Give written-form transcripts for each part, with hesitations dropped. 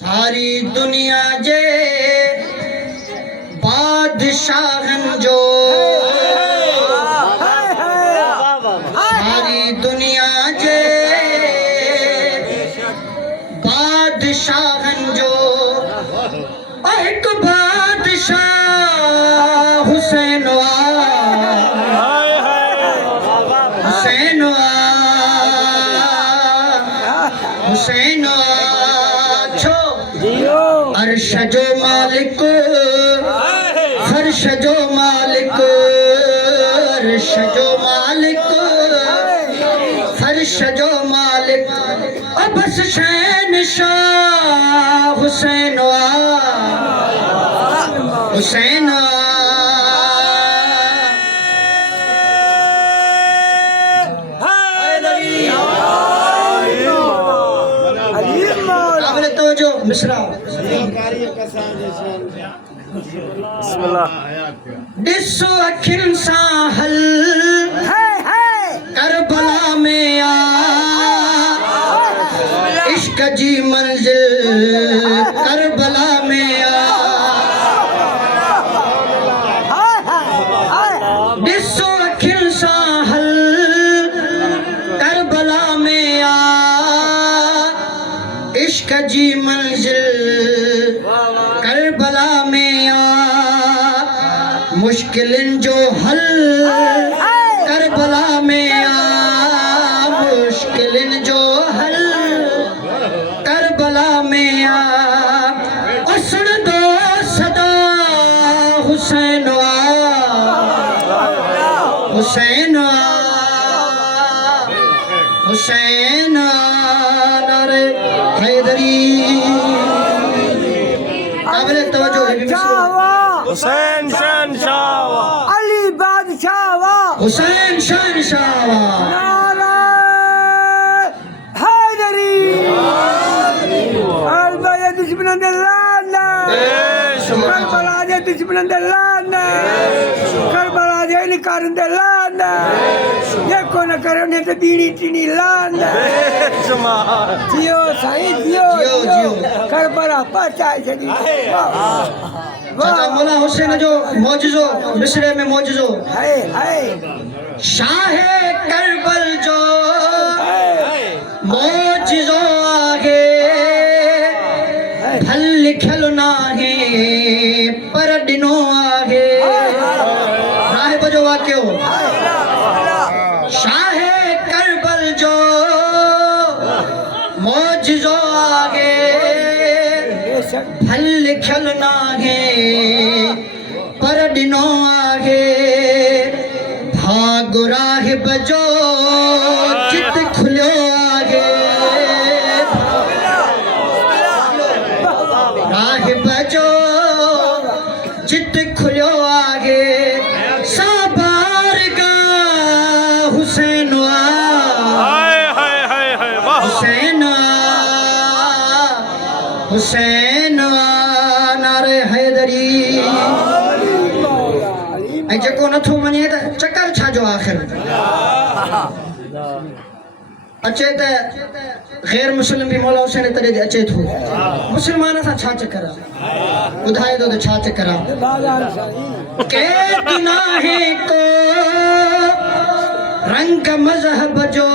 सारी दुनिया जे बादशाहन जो, सारी दुनिया जे बादशाहन जो, एक बादशाह हुसैन हुसैन छो अर्श जो मालिक, फर्श जो मालिक, अर्श जो मालिक, फर्श जो मालिक, बस शहंशाह हुसैन हुसैन तो जो मिश्रा डिसो अखिन साहल करबला में आ, इश्क जी मंजिल करबला में आ, डिसो अखिन साहल करबला में आ, इश्क जी मंजिल करबला में आ, मुश्किलन जो हल करबला में आ, मुश्किलन जो हल करबला में आ, और सुन दो सदा हुसैन हुसैन हुसैन नारे हैदरी काबिल तवज्जो है हुसैन शहंशाह अली बादशाह हुसैन शहंशाह नारा हैदरी अलबाया दुश्मन दलाना करबला जे दुश्मन दलाना करबला जे निकार दलाना ये कोन करे ने तो दीनी टीनी लाना जियो सही जियो जियो करबला पचाए छदी मौला हुसैन जो मौजूजो मिस्र में मौजूजो हाय हाय शाहे करबल जो मौजूजो आगे भल लिखल नाहे पर दिनो आगे नाहे बजो वाक्यो शाहे करबल जो मौजूजो आगे भल लिखल नाहे पर दिनो आगे भाग राहिब जो चित खुलियो आगे राहिब जो चित खुलियो आगे साबारगा हुसैन हुसैन हुसैन नारे हैदरी ऐं जेको नथो मञे त चकर छाजो आख़िर अचे त गैर मुस्लिम बि मौला हुसैन तॾहिं ते अचे थो मुस्लमान सां छा चकर आहे ॿुधाए थो त छा चकर आहे कैद नाहे को रंग मज़हब जो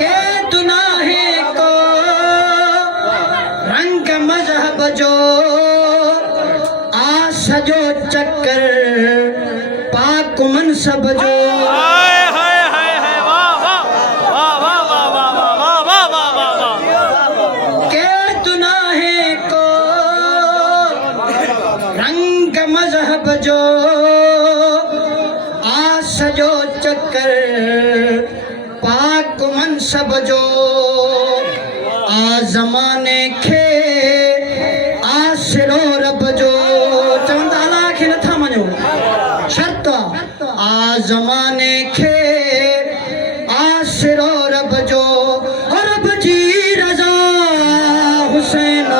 कैद नाहे को रंग मज़हब जो सजो चक्कर पाक मनसब जो कैद नाहे को रंग मजहब जो आ सजो चक्कर पाक मनसब जो आ ज़माने खे आसिरो रब जो शर्त आ ज़माने खे आसिरो रब जो रब जी रज़ा हुसैन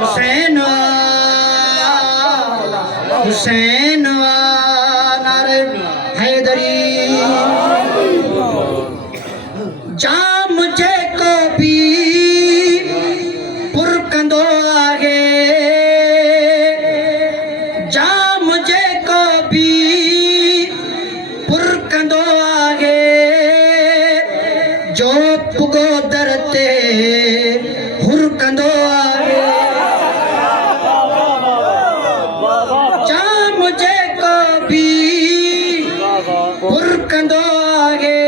हुसैन हुसैन नारे हैदरी जा मुझे को भी पुर कंदो आहे जा मुझे को भी पुर कंदो आहे जो पुगो दर ते हुर कंदो आहे जा मुझे को भी पुर कंदो आहे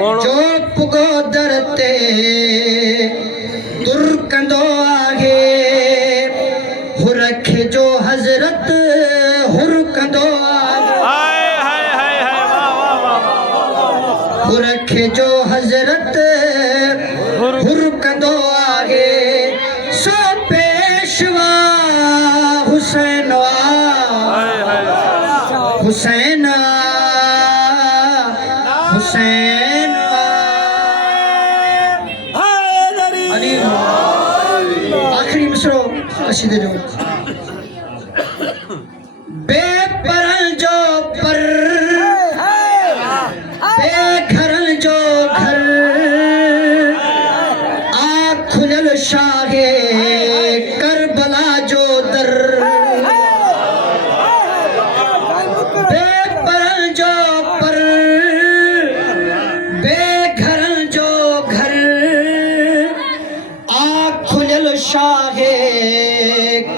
जो पुगो दर ते तुर कंदो आहे हुर खे जो हज़रत हुर कंदो आहे हाय हाय हाय हाय वाह वाह वाह हुर खे जो हज़रत हुर कंदो आहे सो पेशवा हुसैन हाय हाय हुसैन हुसैन अली आखिरी मिसरो कसीदे जो बेपरल जो पर बेघरल जो घर आ खुलल शाहे करबला जो दर बेपरल जो पर बेघरल जो घर आ खुलल शाहे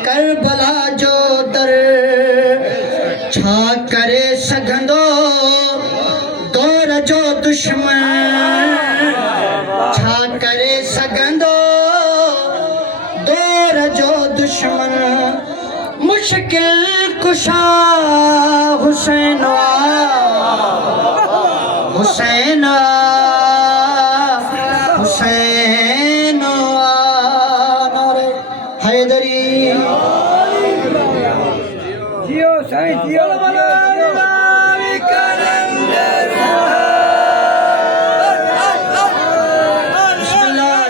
करबला जो दर छा करे सघंदो दौर जो दुश्मन छा करे सघंदो दौर जो दुश्मन मुश्किल कुशा हुसैन हुसैन हुसैन नारे हैदरी जियो साईं जियो